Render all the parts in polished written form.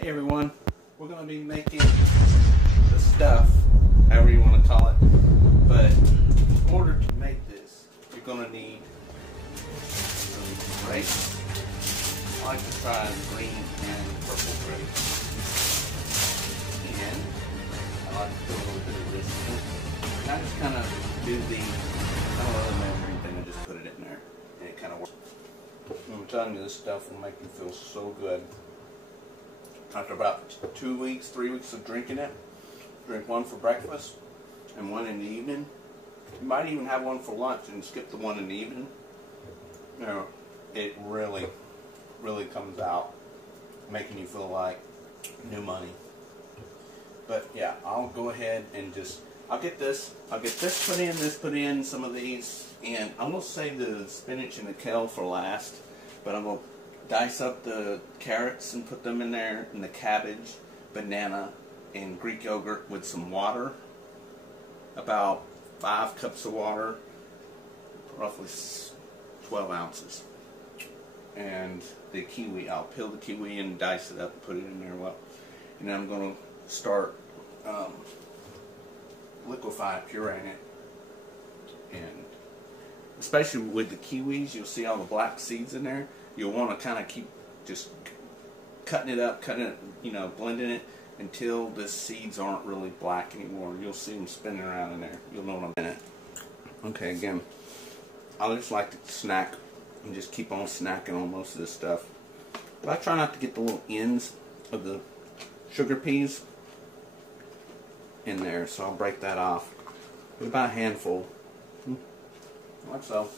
Hey everyone, we're going to be making the stuff, however you want to call it, but in order to make this, you're going to need some grapes. I like to try green and purple grapes, and I like to put a little bit of this in it. And I just kind of do the, I don't really measure anything, I just put it in there, and it kind of works. I'm telling you, this stuff will make you feel so good. After about 2 weeks, 3 weeks of drinking it, drink one for breakfast and one in the evening. You might even have one for lunch and skip the one in the evening. You know, it really comes out, making you feel like new money. But yeah, I'll go ahead and I'll get this put in, some of these, and I'm going to save the spinach and the kale for last, but I'm going to dice up the carrots and put them in there, and the cabbage, banana, and Greek yogurt with some water. About 5 cups of water, roughly 12 ounces. And the kiwi, I'll peel the kiwi and dice it up and put it in there. And then I'm going to start pureeing it. And especially with the kiwis, you'll see all the black seeds in there. You'll want to kind of keep just cutting it, you know, blending it until the seeds aren't really black anymore. You'll see them spinning around in there. You'll know what I'm in it. Okay, again, I just like to snack and just keep on snacking on most of this stuff. But I try not to get the little ends of the sugar peas in there, so I'll break that off. With about a handful, like so.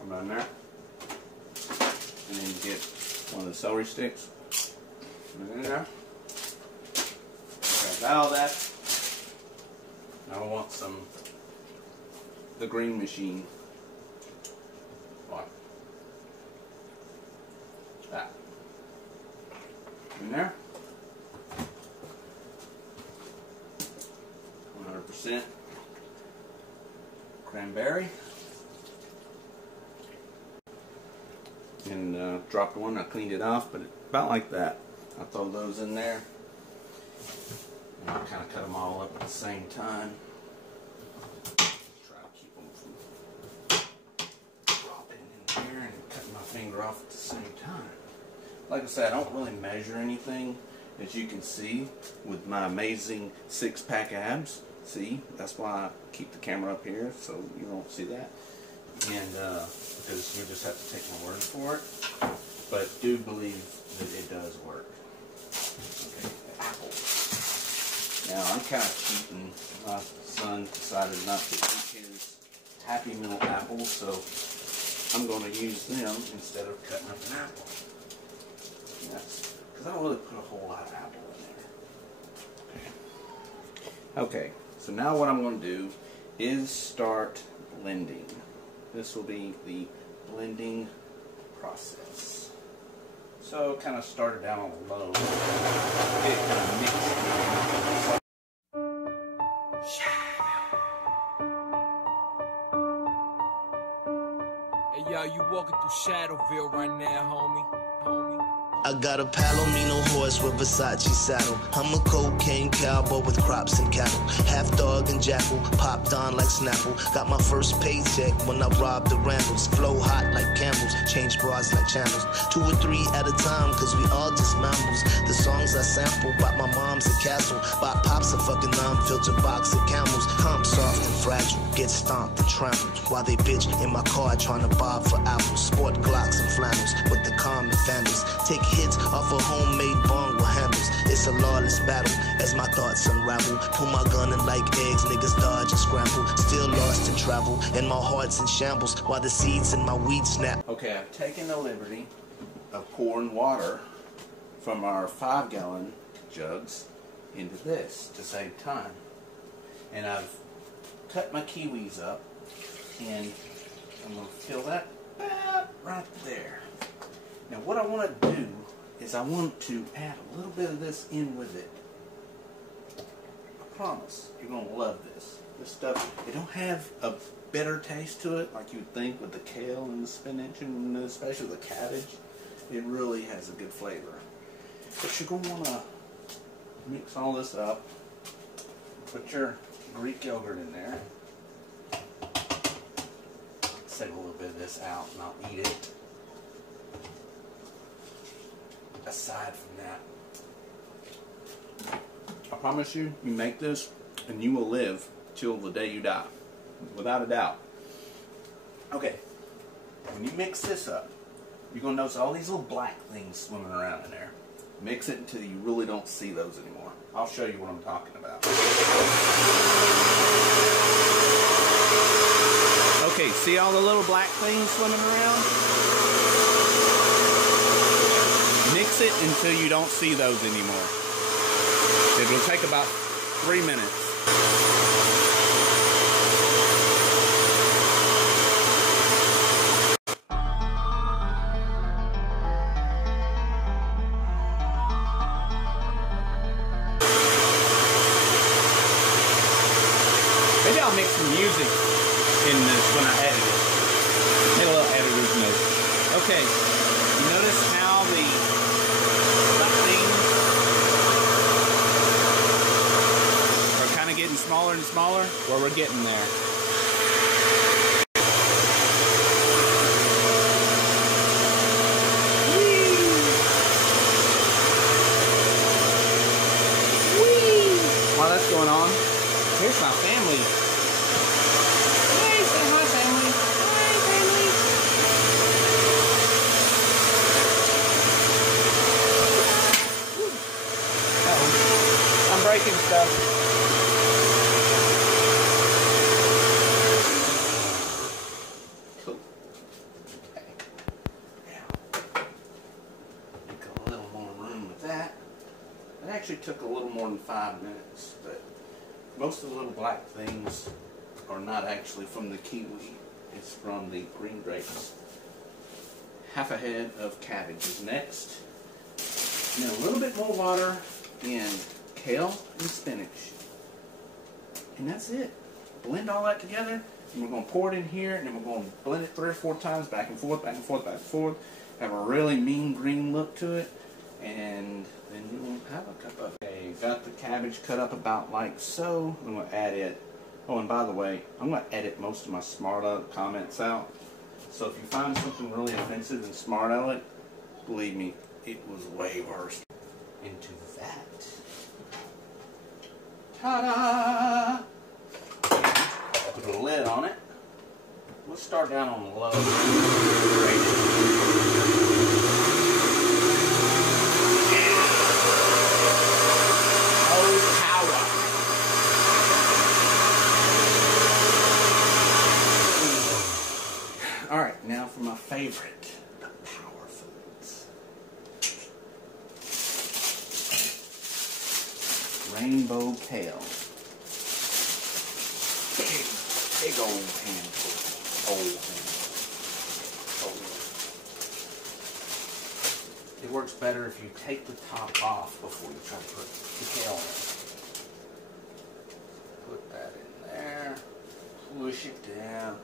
I'm in there. And then you get one of the celery sticks. In there. Okay, got all that. Now I want the green machine. What? That. In there. 100% cranberry. And dropped one. I cleaned it off, but about like that. I'll throw those in there. And I'll kind of cut them all up at the same time. Try to keep them from dropping in there and cutting my finger off at the same time. Like I said, I don't really measure anything, as you can see with my amazing 6-pack abs. See, that's why I keep the camera up here so you don't see that. And because you just have to take my word for it, but do believe that it does work. Okay, apple. Now I'm kind of cheating. My son decided not to eat his Happy Meal apples, so I'm going to use them instead of cutting up an apple. That's because I don't really put a whole lot of apple in there. Okay, so now what I'm going to do is start blending. This will be the blending process. So kind of started down on low. Get it kind of mixed. Hey yo, you walking through Shadowville right now, homie. I got a Palomino horse with Versace saddle. I'm a cocaine cowboy with crops and cattle. Half dog and jackal, popped on like Snapple. Got my first paycheck when I robbed the Randalls. Flow hot like camels, change bras like channels. 2 or 3 at a time, cause we all just mammals. The songs I sample, bought my mom's a castle. Bought pops a fucking non-filtered box of camels. Comp soft and fragile, get stomped and trampled. While they bitch in my car trying to bob for apples. Sport Glocks and flannels with the common vandals. Take hits off a homemade bong with handles. It's a lawless battle as my thoughts unravel. Pull my gun and like eggs, niggas dodge and scramble. Still lost in travel and my heart's in shambles while the seeds in my weed snap. Okay, I've taken the liberty of pouring water from our 5-gallon jugs into this to save time. And I've cut my kiwis up and I'm going to fill that right there. Now what I want to do is I want to add a little bit of this in with it. I promise you're going to love this. This stuff, it don't have a bitter taste to it like you'd think with the kale and the spinach and especially the cabbage. It really has a good flavor. But you're going to want to mix all this up. Put your Greek yogurt in there. Take a little bit of this out and I'll eat it. Aside from that, I promise you, you make this and you will live till the day you die. Without a doubt. Okay, when you mix this up, you're going to notice all these little black things swimming around in there. Mix it until you really don't see those anymore. I'll show you what I'm talking about. Okay, see all the little black things swimming around? Mix it until you don't see those anymore. It'll take about 3 minutes. Maybe I'll make some music in this when I edit it. Make a little editor's note. Okay, you notice how the things are kind of getting smaller and smaller? Well, we're getting there. While that's going on, here's my family. Hey, say hi, family. Hi, family. Uh-oh. I'm breaking stuff. Cool. Okay. Now, make a little more room with that. It actually took a little more than 5 minutes, but most of the little black things are not actually from the kiwi. It's from the green grapes. Half a head of cabbage is next. And then a little bit more water in kale and spinach. And that's it. Blend all that together. And we're going to pour it in here, and then we're going to blend it 3 or 4 times, back and forth, back and forth, back and forth. Have a really mean green look to it. And then you will have a cup of. Okay, got the cabbage cut up about like so. I'm going to add it. Oh, and by the way, I'm going to edit most of my smart aleck comments out. So if you find something really offensive in smart aleck, believe me, it was way worse. Into that. Ta-da! Put a lid on it. We'll start down on low. Alright, now for my favorite, the power foods. Rainbow kale. Big old handful. Old handful. It works better if you take the top off before you try to put the kale in. Put that in there. Push it down.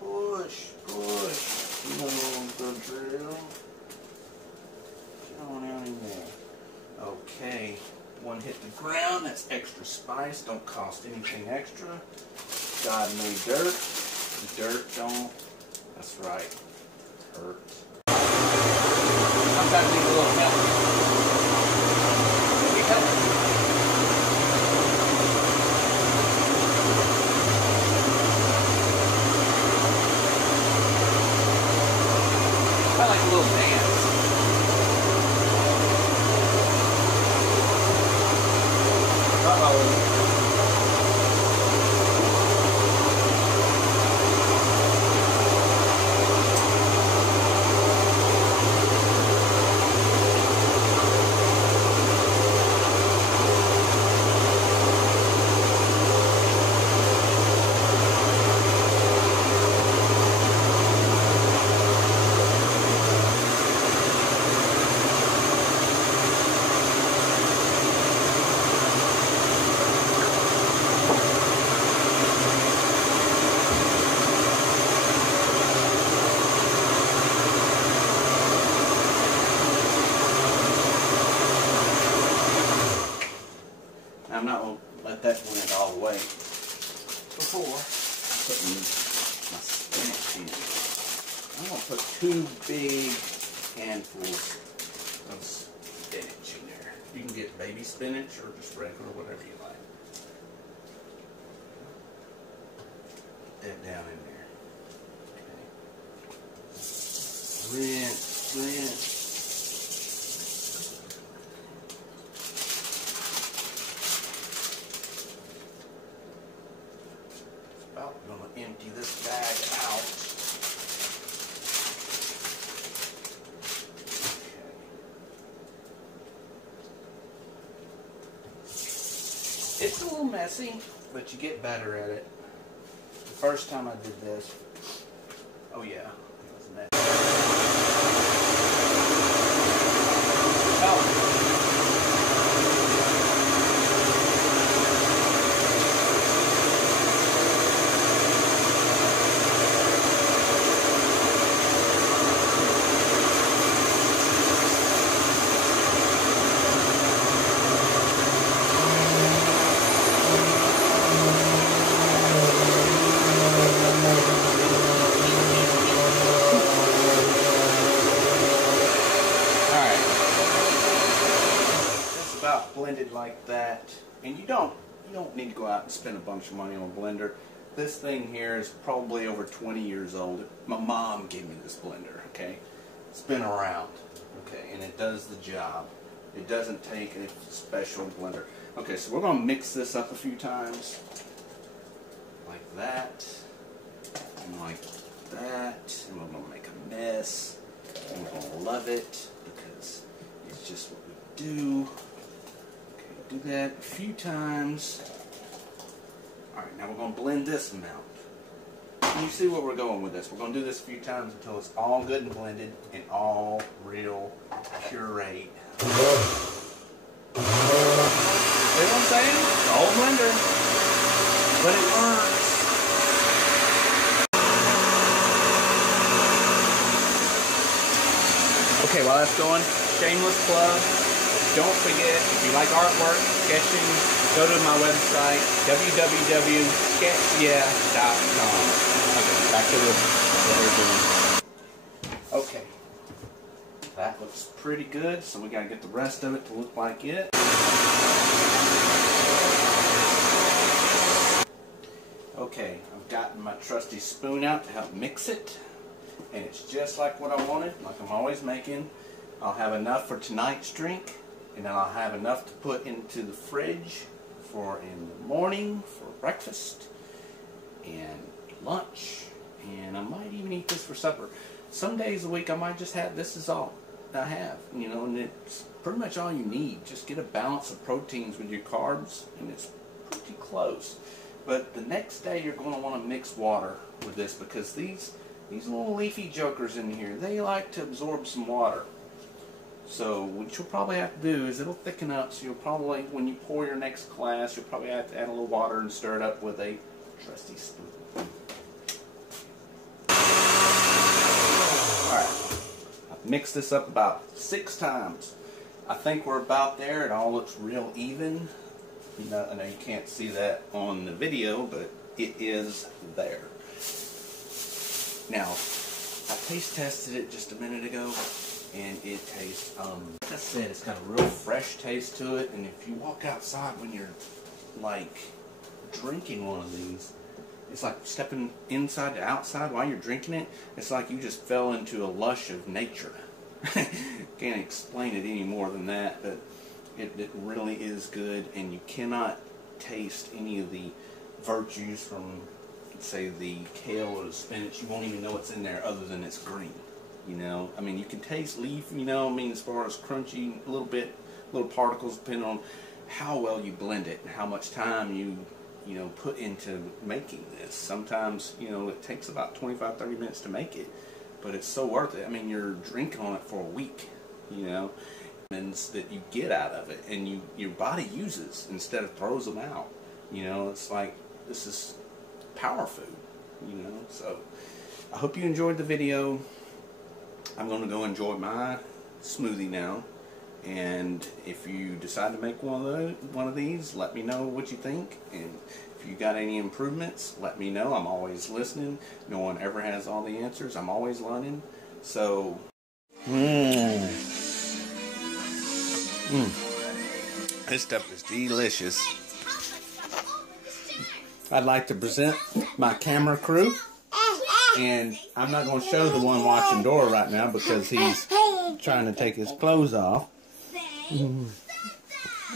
Push, push. You know the drill. Get on out in there. Okay. One hit the ground. That's extra spice. Don't cost anything extra. God made dirt. The dirt don't. That's right. Hurt. Sometimes need a little help. Can we help? I like a little dance. Uh-oh. I'm not going to let that blend all the way before putting my spinach in. I'm going to put 2 big handfuls of spinach in there. You can get baby spinach or just regular, whatever you like. Put that down in there. Okay. Rinse. I'm going to empty this bag out. Okay. It's a little messy, but you get better at it. The first time I did this, oh yeah, it was messy. Oh. Blended like that, and you don't need to go out and spend a bunch of money on a blender. This thing here is probably over 20 years old. My mom gave me this blender. Okay, it's been around. Okay, and it does the job. It doesn't take a special blender. Okay, so we're gonna mix this up a few times, like that, and like that, and we're gonna make a mess. And we're gonna love it because it's just what we do. Do that a few times. Alright, now we're going to blend this amount. And you see where we're going with this. We're going to do this a few times until it's all good and blended and all real pureed. See what I'm saying? It's all blender. But it works. Okay, while that's going, shameless plug. Don't forget, if you like artwork, sketching, go to my website, www.sketchyeah.com. Okay, back to what we're doing. Okay, that looks pretty good, so we got to get the rest of it to look like it. Okay, I've gotten my trusty spoon out to help mix it, and it's just like what I wanted, like I'm always making. I'll have enough for tonight's drink. And then I'll have enough to put into the fridge for in the morning, for breakfast, and lunch. And I might even eat this for supper. Some days a week I might just have, this is all I have. You know, and it's pretty much all you need. Just get a balance of proteins with your carbs, and it's pretty close. But the next day you're going to want to mix water with this because these little leafy jokers in here, they like to absorb some water. So what you'll probably have to do is it'll thicken up, so you'll probably, when you pour your next glass, you'll probably have to add a little water and stir it up with a trusty spoon. Alright, I've mixed this up about 6 times. I think we're about there. It all looks real even. I know you can't see that on the video, but it is there. Now, I taste tested it just a minute ago. And it tastes, like I said, it's got a real fresh taste to it. And if you walk outside when you're, like, drinking one of these, it's like stepping inside to outside while you're drinking it. It's like you just fell into a lush of nature. Can't explain it any more than that, but it really is good. And you cannot taste any of the virtues from, say, the kale or the spinach. You won't even know what's in there other than it's green. You know, I mean, you can taste leaf, you know, I mean, as far as crunchy, little particles, depending on how well you blend it and how much time you put into making this. Sometimes, you know, it takes about 25-30 minutes to make it, but it's so worth it. I mean, you're drinking on it for a week, you know, and that you get out of it and your body uses instead of throws them out. You know, it's like, this is power food, you know. So I hope you enjoyed the video. I'm going to go enjoy my smoothie now, And if you decide to make one of these, let me know what you think. And if you got any improvements, let me know. I'm always listening. No one ever has all the answers. I'm always learning. So, this stuff is delicious. I'd like to present my camera crew. And I'm not going to show the one watching Dora right now because he's trying to take his clothes off.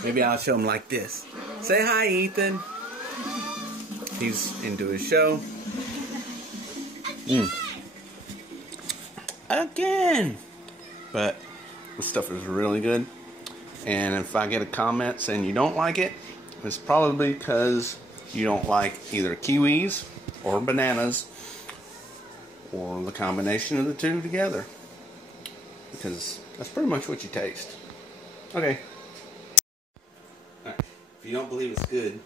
Maybe I'll show him like this. Say hi, Ethan. He's into his show. Again. But this stuff is really good. And if I get a comment saying you don't like it, it's probably because you don't like either kiwis or bananas or the combination of the two together. Because that's pretty much what you taste. Okay. Alright. If you don't believe it's good,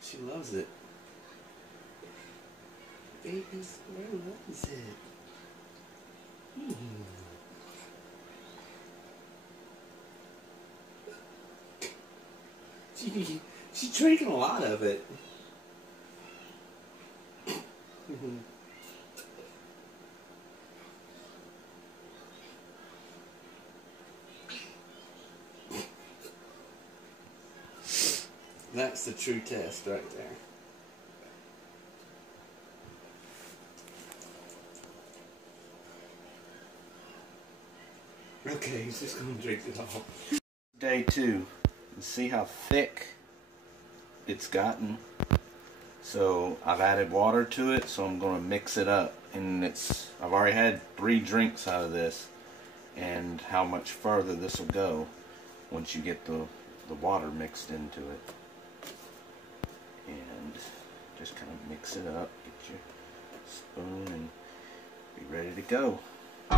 she loves it. Baby Square loves it. She's drinking a lot of it. That's the true test right there. Okay, he's just going to drink it all. Day 2. See how thick it's gotten. So I've added water to it, so I'm going to mix it up. And I've already had 3 drinks out of this. And how much further this will go once you get the water mixed into it. And just kind of mix it up, get your spoon, and be ready to go. So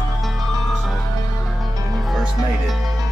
when we first made it,